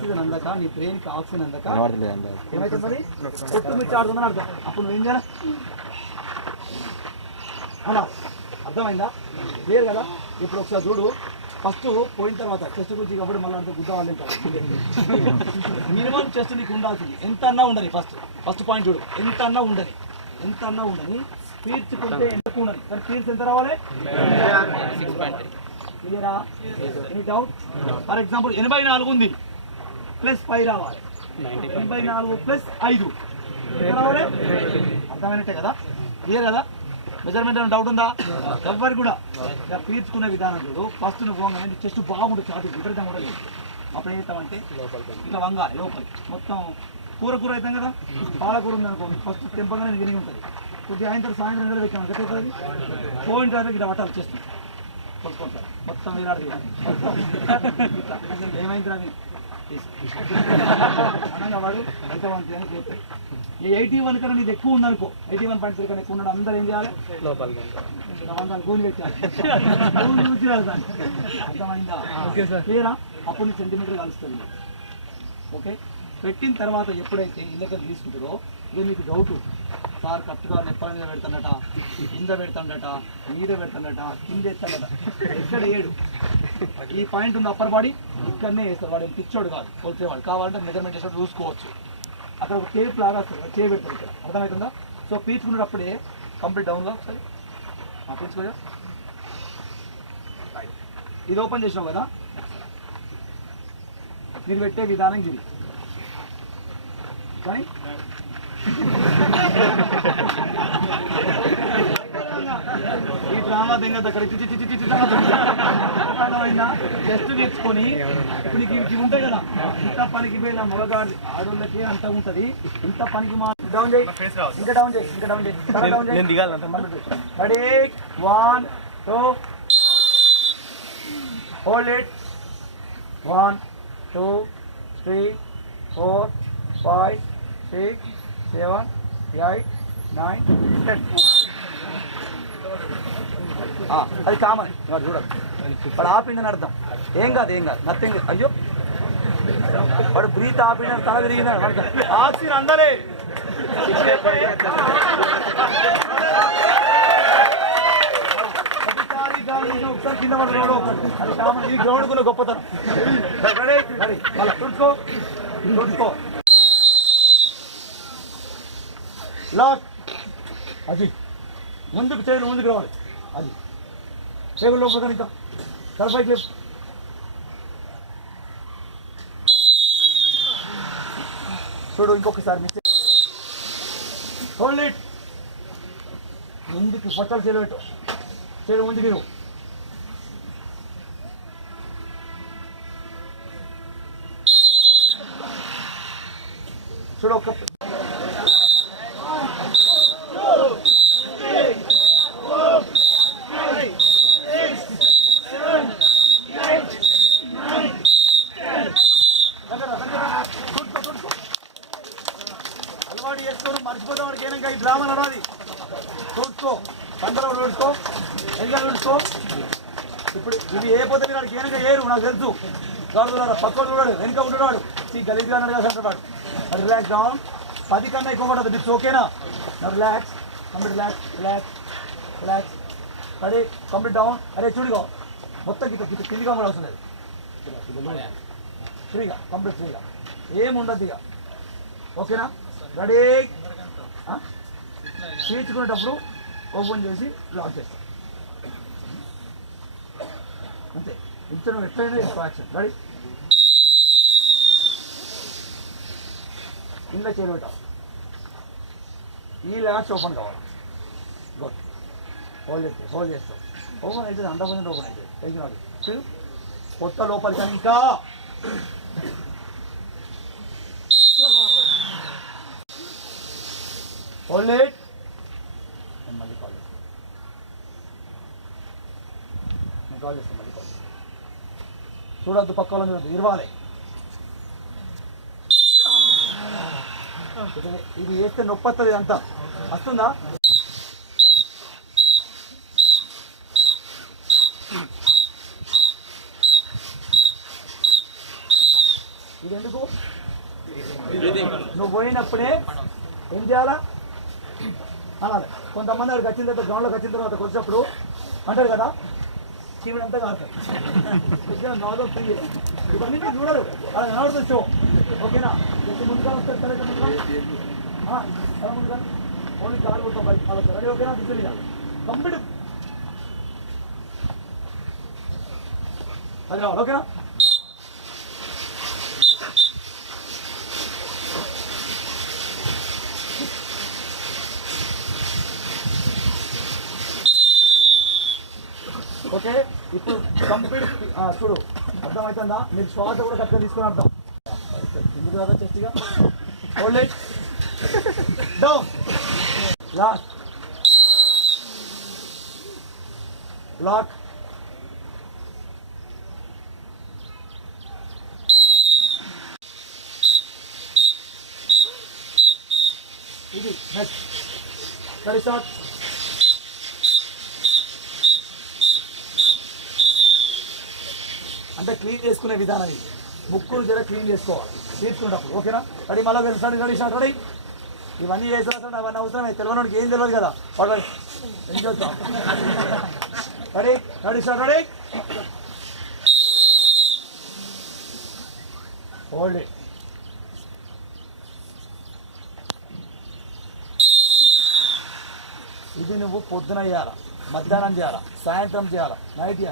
Oxygen అందక నీ బ్రెయిన్కి ఆక్సిజన్ అందక ఏమవుతుంది కొట్టుమిట్టాడుతుందని అర్థం. అప్పుడు నువ్వేం చేయాలి? అలా అర్థమైందా? క్లియర్ కదా? ఇప్పుడు ఒకసారి చూడు, ఫస్ట్ పోయిన తర్వాత చెస్ట్ గురించి కాబట్టి మళ్ళీ అంటే గుద్ద వాళ్ళు మినిమం చెస్ట్ నీకు ఉండాల్సింది ఎంత అన్నా ఉండని. ఫస్ట్ పాయింట్ చూడు, ఎంత అన్నా ఉండని పీల్చుకుంటే ఎంత ఉండని, కానీ పీల్చి ఎంత రావాలి? క్లియరా? Any doubt? ఫర్ ఎగ్జాంపుల్ 84 ఉంది, ప్లస్ 5 రావాలి. 84 ప్లస్ 5 ఎంత రావాలి? అర్థమైనట్టే కదా? క్లియర్ కదా? మెజర్మెంట్ ఏమైనా డౌట్ ఉందా? ఎవరికి కూడా పీల్చుకునే విధానం చూడు. ఫస్ట్ నువ్వు పోగానే చెస్ట్ బాగుంటుంది, చాటు విపరీతం కూడా లేదు. అప్పుడు ఏం చేస్తామంటే ఇట్లా వంగాలి లోపలికి. మొత్తం కూర అవుతాం కదా, పాలకూర ఉంది అనుకో, ఫస్ట్ తెంపగానే గిరిగి ఉంటుంది. కొద్దిగా అయిన తర్వాత సాయంత్రం కూడా పెట్టాము కదా, పోయిన తర్వాత ఇట్లా పట్టాలి చేస్తుంది కొట్టుకుంటారు, మొత్తం వేలాడు ఏమైంది రాని అనగా వాడు అయితే అని చెప్తాడు. ఈ 81 కన్నా నీది ఎక్కువ ఉందనుకో, 81.3 కన్నా ఎక్కువ ఉన్నాడు, అందరూ ఏం చేయాలి? గోని పెట్టాలి, చూసి వెళ్తాను. అర్థమైందా? క్లియరా? అప్పుడు నీ సెంటీమీటర్ కలుస్తుంది. ఓకే, పెట్టిన తర్వాత ఎప్పుడైతే ఇళ్ళకి తీసుకుంటారో ఇక మీకు డౌట్, సార్ కరెక్ట్గా నెప్పల మీద పెడతాడట, కింద పెడతాడట, మీద పెడతాడట, కింద ఎత్తాడట, ఎక్కడ ఏడు ఈ పాయింట్ ఉంది అప్పర్ బాడీ ఇక్కడనే వేస్తారు. వాడు పిచ్చోడు కాదు, కొలిసేవాడు. కావాలంటే మెజర్మెంట్ చేసినట్టు చూసుకోవచ్చు. అక్కడ ఒక టేప్ లాగా వస్తుంది, చేయబెడతారు ఇక్కడ. అర్థమవుతుందా? సో పీల్చుకునేటప్పుడే కంప్లీట్ డౌన్గా ఒకసారి పీల్చుకోగా ఇది ఓపెన్ చేసినావు కదా, మీరు పెట్టే విధానం ఇది. కానీ ఈ డ్రామా దింగ దగ్గర జస్ట్ నేర్చుకొని ఇప్పుడు నీకు ఇవి ఉంటాయి కదా, ఇంత పనికి పోయిన మగగాడి ఆడోళ్ళకి అంత ఉంటుంది. ఇంత పనికి మా డౌన్ చేయి, ఇంకా డౌన్ చేయి, ఇంకా డౌన్ చేయి, డౌన్ చేయి. రెడీ? 1 2 hold it. 1 2 3 4 5 6 7 8 9 10. అది కామన్, చూడదు. వాడు ఆపిండని అర్థం. ఏం కాదు నథింగ్. అయ్యో వాడు బ్రీత్ ఆపిండ తల తిరిగిందని వాడికి ఆక్సిజన్ అందలే. ఒకసారి కింద పడరు, అది కామన్. ఈ గ్రౌండ్ కున్న గొప్పతనం. మళ్ళీ తుడుచుకో లాక్. అది ముందుకు చేయను, ముందుకు రావాలి. అది టేబుల్ లోపల ఇంకా తలపైకి లేపు. చూడు ఇంకొకసారి మిస్. Hold it. ముందుకు పొట్టలు చేలు పెట్టు, చేడు ముందుకు నువ్వు. చూడు ఒక్క అలవాటు చేసుకోను, మర్చిపోతాం. వాడికి ఏనంగా ఈ డ్రామా నడాలి. చూసుకో, పంటలో చూసుకో, ఎంగా చూసుకో. ఇప్పుడు ఇవి ఏ పోతే మీరు వాడికి ఏనంగా ఏరు, నాకు తెలుసు. చూడాలి, పక్క చూడాడు, వెనుక ఉంటున్నాడు, ఈ గలీజ్గా అడిగాడు. Relax down. 10 కన్నా ఎక్కువ పడదు. డిప్స్ ఓకేనా? Relax, complete relax, relax, relax. Ready? Complete down. అరే చూడిగో, మొత్తం కిందిగా కూడా అవసరం లేదు. ఫ్రీగా, కంప్లీట్ ఫ్రీగా, ఏముండదు ఇక. ఓకేనా? రెడీ? పీల్చుకునేటప్పుడు ఓపెన్ చేసి లాక్ చేస్తాం అంతే. ఇంత ఎట్లయినా యాక్షన్. రెడీ? కింద చేరు పెట్టాం. ఈ లాస్ట్ ఓపెన్ కావాలి. గుడ్. హోల్డ్ చేస్తాం. ఓపెన్ అవుతుంది, 100% ఓపెన్ అవుతుంది. టెన్షన్ అది చూడు. కొత్త లోపలికి ఇంకా హోల్డ్ ఇట్. మళ్ళీ కాల్ చేస్తాను. మళ్ళీ కాల్ చూడద్దు, పక్క వాళ్ళని చూడద్దు, ఇరవాలి. ఇది వేస్తే నొప్పి వస్తుంది. అంతా వస్తుందా? ఇది ఎందుకు? నువ్వు పోయినప్పుడే ఏం చేయాలా అనాలి. కొంతమంది అక్కడికి వచ్చిన తర్వాత గ్రౌండ్లోకి వచ్చిన తర్వాత వచ్చినప్పుడు అంటారు కదా చీవుడు అంతా కాదు నాదో ఫ్రీ ఇవన్నీ మీరు చూడరు అలా కనబడుతుంది షో. ఓకేనా? జస్ట్ ముందుగా వస్తారు కరెక్ట్ ముందుగా ఓన్లీ కాలు కొట్టాం బయట అలా రెడీ. ఓకేనా? దిగుతుంది కంప్లీట్ అది రావాలి. ఓకేనా? ఓకే ఇప్పుడు కంప్లీట్ చూడు అర్థమవుతుందా? మీరు శ్వాస కూడా కరెక్ట్గా తీసుకుని అర్థం ఎందుకు కదా చెస్ట్గా hold it down lock lock ఇది నెక్స్ట్ సరే స్టార్ట్. అంటే క్లీన్ చేసుకునే విధానం ఇది. ముక్కులు జర క్లీన్ చేసుకోవాలి తీసుకునేటప్పుడు. ఓకేనా? రెడీ? మళ్ళీ వెళ్తాడు. Ready start. రెడీ? ఇవన్నీ చేసిన అవన్నీ అవసరమే. తెలియనోడికి ఏం తెలియదు కదా వాడు enjoy. Ready? Ready start. Ready? Hold it. ఇది నువ్వు పొద్దున చేయాలా, మధ్యాహ్నం చేయాలా, సాయంత్రం చేయాలా, నైట్ చేయాలి.